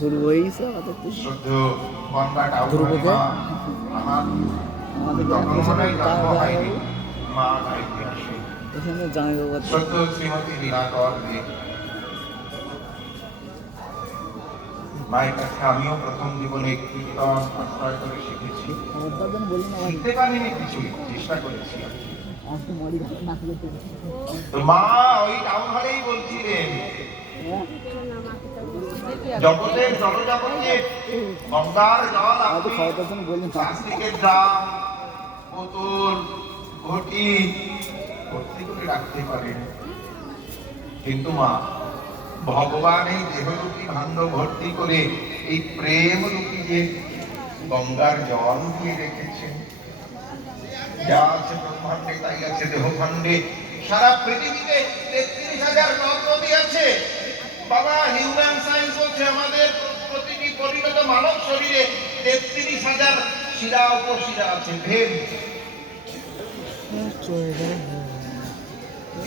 ধ্রুবই আমাদের ধ্রুবকে আমাদের এখানে জামাইবাবু মায়ের কাছে আমিও প্রথম জীবনে কীর্তন আশ্রয় করে শিখেছি। শিখতে পারিনি কিছুই, চেষ্টা করেছি। তো মা ওই টাউন হলেই বলছিলেন জগতের জলজগতে গঙ্গার জল আপনি প্লাস্টিকের ড্রাম, বোতল, ঘটি ভর্তি করে রাখতে পারেন, কিন্তু মা ভগবান এই দেহরূপী ভাণ্ড ভর্তি করে এই প্রেম রূপী যে গঙ্গার জল দিয়ে রেখেছেন। যা আছে ব্রহ্মাণ্ডে তাই আছে দেহখণ্ডে। সারা পৃথিবীতে ৩৩,০০০ নদ নদী আছে। বাবা হিউম্যান সায়েন্স বলছে আমাদের প্রতিটি পরিণত মানব শরীরে ৩৩,০০০ শিরা উপশিরা আছে, ভেদ।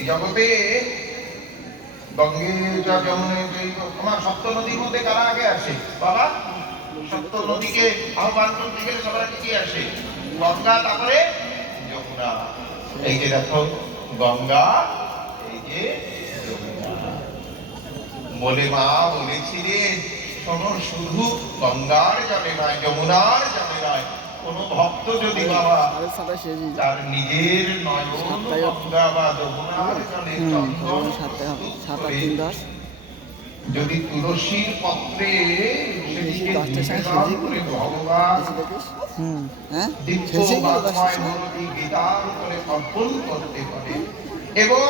জগতে গঙ্গে যমুনে তোমার সপ্ত নদীর মধ্যে কারা আগে আসে বাবা? সপ্ত নদীকে আহ্বান করতে গেলে সবার আগে কি আসে? গঙ্গা, তারপরে যমুনা। এই যে দেখো গঙ্গা, এই যে যমুনা। বলে মা বলেছিলেন শোনো, শুধু গঙ্গার জলে নয়, যমুনার জলে নয়, কোন ভক্ত যদি বাবা তার নিজের নয়ন গঙ্গা বা যমুনার জলে যদি তুলসীর পত্রে ভগবান গীতার উপরে অর্পণ করতে পারে এবং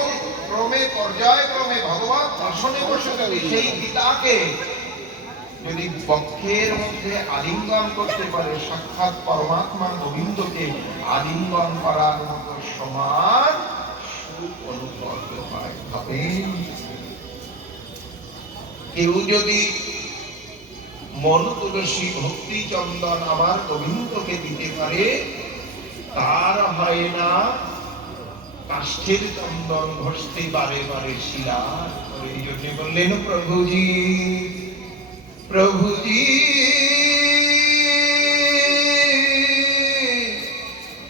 ক্রমে পর্যায়ক্রমে ভগবান আসনে বসে যদি সেই গীতাকে যদি বক্ষের মধ্যে আলিঙ্গন করতে পারে, সাক্ষাৎ পরমাত্মা গোবিন্দকে আলিঙ্গন করার মতো সমান অনুভব হয়। কেউ যদি মন তুলসী ভক্তি চন্দন আমার গোবিন্দকে দিতে পারে, তার হয় না কাষ্ঠের চন্দন ঘষতে বারে বারে শিলা। এই জন্য বললেন প্রভুজি প্রভুজি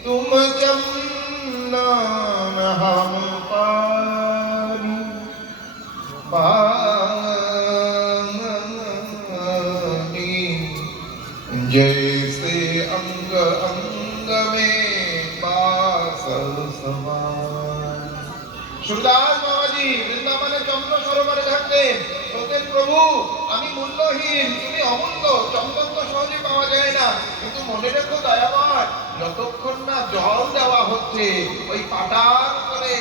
তুম চন্দন হম পারি पानी जैसे अंग अंग में पास समान। সুরদাস বাবাজি বৃন্দাবনে চন্দ্র সরোবরে থাকতেন, বলতেন প্রভু আমি মূল্যহীন, তুমি অমূল্য, চন্দন তো সহজে পাওয়া যায় না, কিন্তু মনে রেখো দয়াময়, যতক্ষণ না জল দেওয়া হচ্ছে ওই পাটার করে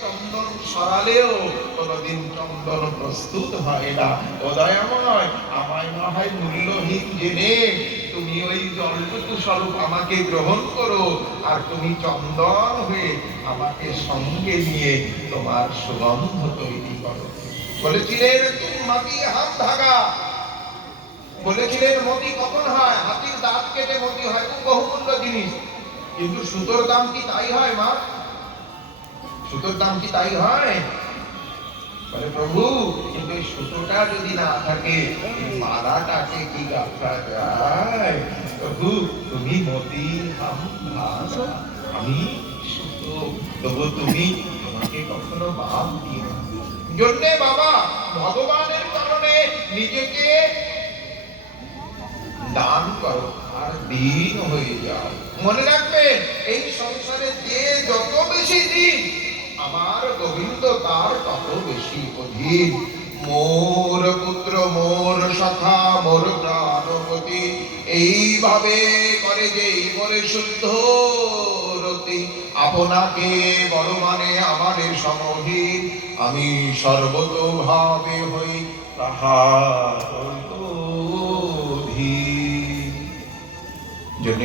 চন্দন সরালেও কোনদিন চন্দন প্রস্তুত হয় না। ও দয়াময়, আমায় না হয় মূল্যহীন জেনে তুমি ওই জলটুকু স্বরূপ আমাকে গ্রহণ করো, আর তুমি চন্দন হয়ে আমাকে সঙ্গে নিয়ে তোমার সুগন্ধ তৈরি করো। বলেছিলেন তুমি মাটি হাত ধাগা, বলেছিলেন মতি কখন হয়? হাতির দাঁত কেটে মতি হয়, খুব বহুমূল্য জিনিস। কিন্তু সুতোর দাম কি তাই হয় মা? সুতোর দাম কি তাই হয়? বলে প্রভু কিন্তু এই সুতোটা যদি না থাকে মালাটাকে কি গাঁথা যায়? প্রভু তুমি মতি আমি সুতো, তবু তুমি আমাকে কখনো বাদ দিও না। জন্যে বাবা ভগবানের কারণে নিজেকে দান করো আর দিন হয়ে যাও। মনে রাখবেন এই সংসারে যে যত বেশি দিন আমার গোবিন্দ তার তত বেশি অধীন। মোর পুত্র মোর সখা মোর প্রাণপতি, এইভাবে করে যেই বলে শুদ্ধ রতি, আপনাকে বড় মানে আমাদের সমহীন, আমি সর্বতোভাবে হই তাহার অধীন। জন্য